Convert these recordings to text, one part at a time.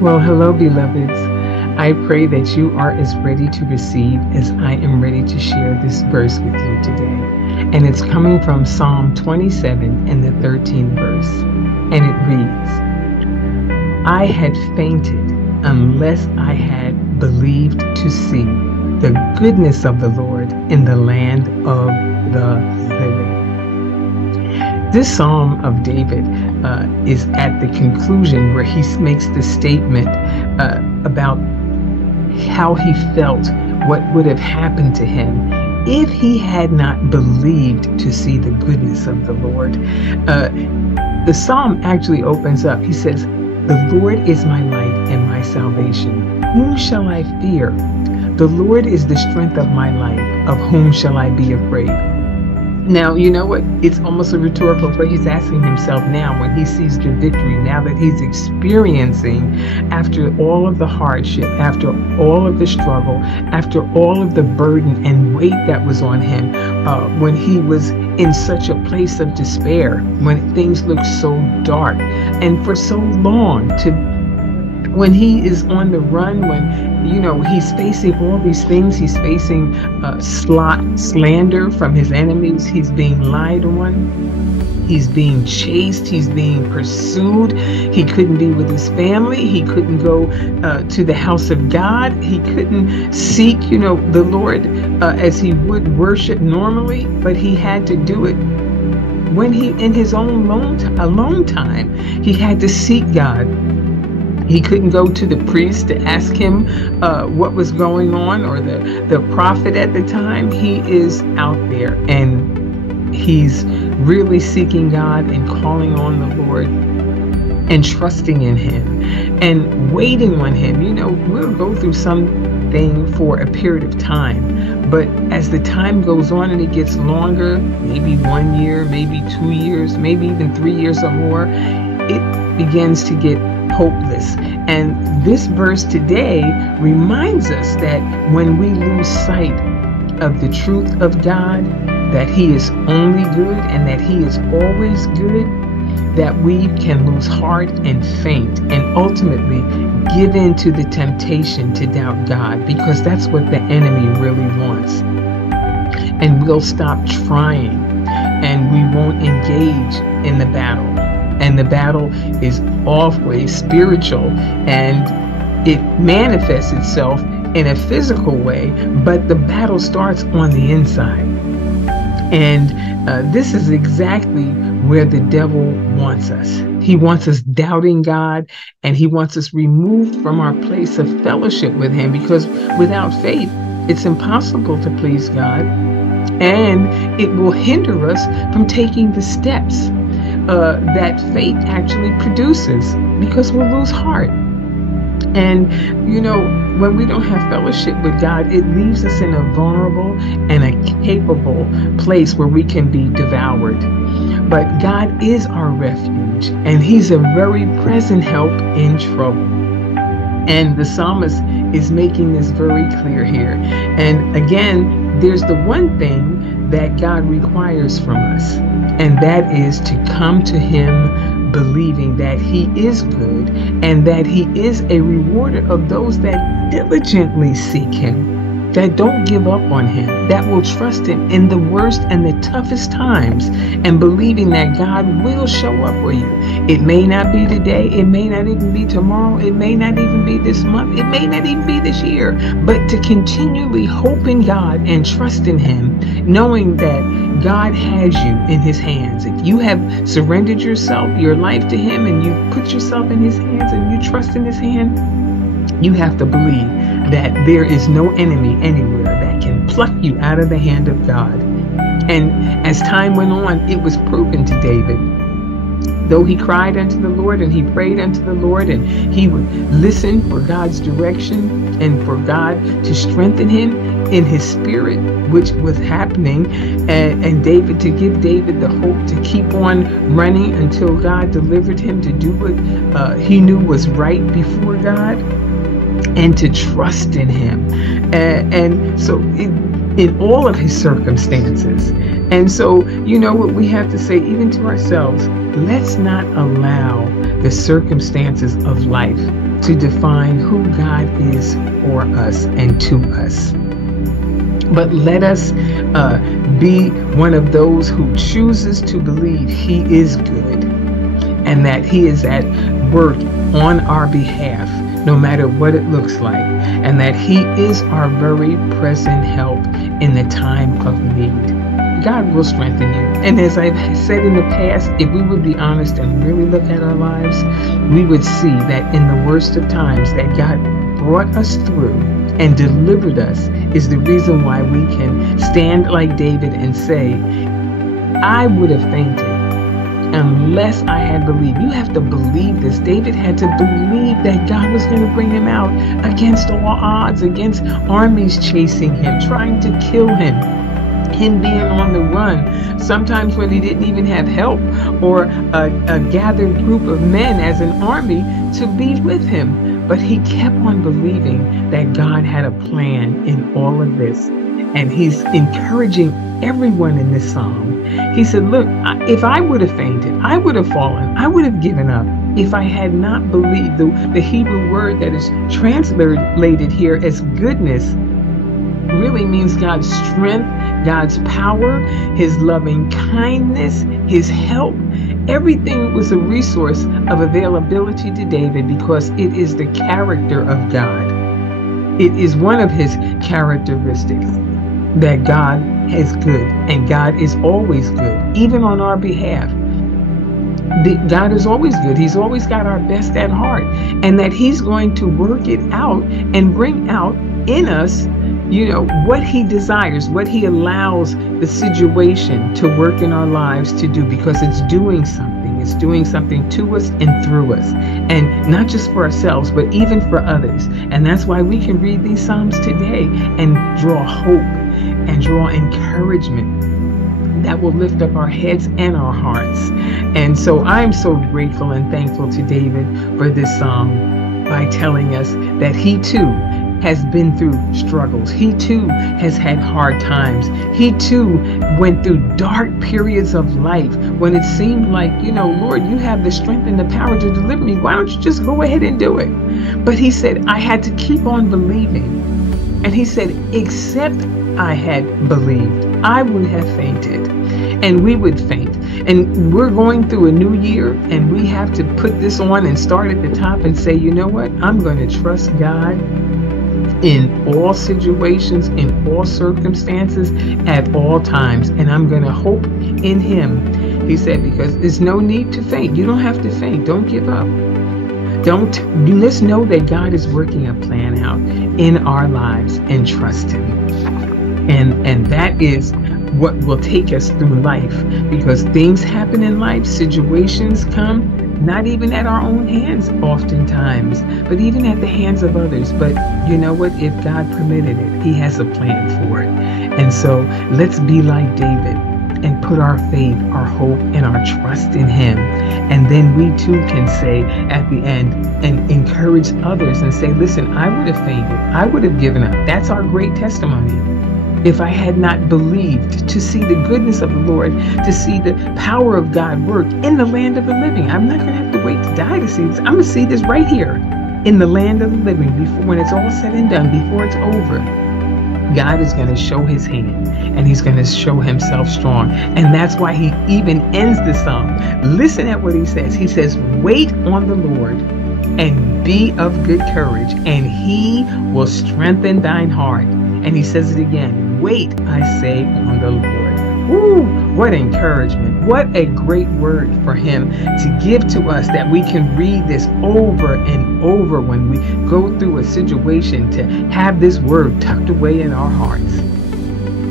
Well, hello, beloveds. I pray that you are as ready to receive as I am ready to share this verse with you today. And it's coming from Psalm 27 and the 13th verse. And it reads, I had fainted unless I had believed to see the goodness of the Lord in the land of the living. This Psalm of David is at the conclusion where he makes the statement about how he felt, what would have happened to him if he had not believed to see the goodness of the Lord. The Psalm actually opens up. He says, the Lord is my light and my salvation. Whom shall I fear? The Lord is the strength of my life. Of whom shall I be afraid? Now, you know what? It's almost a rhetorical, but he's asking himself now when he sees the victory, now that he's experiencing after all of the hardship, after all of the struggle, after all of the burden and weight that was on him, when he was in such a place of despair, when things looked so dark, and for so long when he is on the run, when, you know, he's facing all these things, he's facing slander from his enemies, he's being lied on, he's being chased, he's being pursued, he couldn't be with his family, he couldn't go to the house of God, he couldn't seek, you know, the Lord as he would worship normally, but he had to do it when he, in his own alone time, he had to seek God. He couldn't go to the priest to ask him what was going on, or the prophet at the time. He is out there and he's really seeking God and calling on the Lord and trusting in him and waiting on him. You know, we'll go through something for a period of time, but as the time goes on and it gets longer, maybe 1 year, maybe 2 years, maybe even 3 years or more, it begins to get hopeless. And this verse today reminds us that when we lose sight of the truth of God, that he is only good and that he is always good, that we can lose heart and faint and ultimately give in to the temptation to doubt God, because that's what the enemy really wants. And we'll stop trying and we won't engage in the battle. And the battle is always spiritual, and it manifests itself in a physical way, but the battle starts on the inside. And this is exactly where the devil wants us. He wants us doubting God, and he wants us removed from our place of fellowship with him, because without faith, it's impossible to please God, and it will hinder us from taking the steps that faith actually produces, because we'll lose heart. And, you know, when we don't have fellowship with God, it leaves us in a vulnerable and a capable place where we can be devoured. But God is our refuge, and he's a very present help in trouble. And the psalmist is making this very clear here. And again, there's the one thing that God requires from us, and that is to come to him believing that he is good and that he is a rewarder of those that diligently seek him, that don't give up on him, that will trust him in the worst and the toughest times, and believing that God will show up for you. It may not be today, it may not even be tomorrow, it may not even be this month, it may not even be this year, but to continually hope in God and trust in him, knowing that God has you in his hands. If you have surrendered your life to him, and you put yourself in his hands and you trust in his hand, you have to believe that there is no enemy anywhere that can pluck you out of the hand of God. And as time went on, it was proven to David. Though he cried unto the Lord and he prayed unto the Lord, and he would listen for God's direction and for God to strengthen him in his spirit, which was happening, and David, to give David the hope to keep on running until God delivered him to do what he knew was right before God, and to trust in him. And so in all of his circumstances. And so, you know what we have to say, even to ourselves, let's not allow the circumstances of life to define who God is for us and to us. But let us be one of those who chooses to believe He is good and that He is at work on our behalf, no matter what it looks like, and that He is our very present help in the time of need. God will strengthen you. And as I've said in the past, if we would be honest and really look at our lives, we would see that in the worst of times that God brought us through and delivered us is the reason why we can stand like David and say, I would have fainted unless I had believed. You have to believe this. David had to believe that God was going to bring him out against all odds, against armies chasing him, trying to kill him being on the run, sometimes when he didn't even have help or a gathered group of men as an army to be with him. But he kept on believing that God had a plan in all of this. And he's encouraging everyone in this psalm. He said, look, if I would have fainted, I would have fallen, I would have given up if I had not believed. The Hebrew word that is translated here as goodness really means God's strength, God's power, His loving kindness, His help. Everything was a resource of availability to David because it is the character of God. It is one of His characteristics that God is good, and God is always good, even on our behalf. God is always good. He's always got our best at heart, and that He's going to work it out and bring out in us, what He desires, what He allows the situation to work in our lives to do, because it's doing something. It's doing something to us and through us, and not just for ourselves, but even for others. And that's why we can read these Psalms today and draw hope and draw encouragement that will lift up our heads and our hearts. And so I'm so grateful and thankful to David for this psalm by telling us that he too has been through struggles. He too has had hard times. He too went through dark periods of life when it seemed like, Lord, you have the strength and the power to deliver me. Why don't you just go ahead and do it? But he said, I had to keep on believing. And he said, except I had believed, I would have fainted. And we would faint. And we're going through a new year, and we have to put this on and start at the top and say, you know what? I'm going to trust God in all situations, in all circumstances, at all times. And I'm going to hope in Him. He said, because there's no need to faint. You don't have to faint. Don't give up. Let's know that God is working a plan out in our lives, and trust Him. And that is what will take us through life, because things happen in life, situations come, not even at our own hands oftentimes, but even at the hands of others. But you know what? If God permitted it, He has a plan for it. And so let's be like David and put our faith, our hope, and our trust in Him. And then we too can say at the end and encourage others and say, listen, I would have fainted. I would have given up. That's our great testimony. If I had not believed to see the goodness of the Lord, to see the power of God work in the land of the living. I'm not going to have to wait to die to see this. I'm going to see this right here in the land of the living, before, when it's all said and done, before it's over. God is going to show His hand, and He's going to show Himself strong. And that's why He even ends the psalm. Listen at what He says. He says, wait on the Lord and be of good courage, and He will strengthen thine heart. And He says it again, wait, I say, on the Lord. Ooh, what encouragement. What a great word for Him to give to us, that we can read this over and over when we go through a situation, to have this word tucked away in our hearts.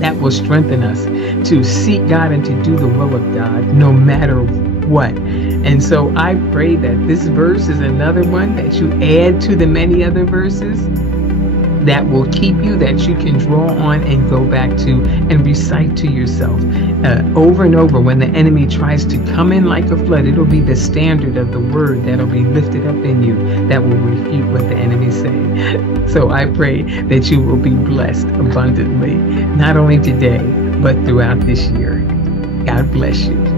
That will strengthen us to seek God and to do the will of God no matter what. And so I pray that this verse is another one that you add to the many other verses that will keep you, that you can draw on and go back to and recite to yourself over and over. When the enemy tries to come in like a flood, it'll be the standard of the word that'll be lifted up in you that will refute what the enemy say. So I pray that you will be blessed abundantly, not only today, but throughout this year. God bless you.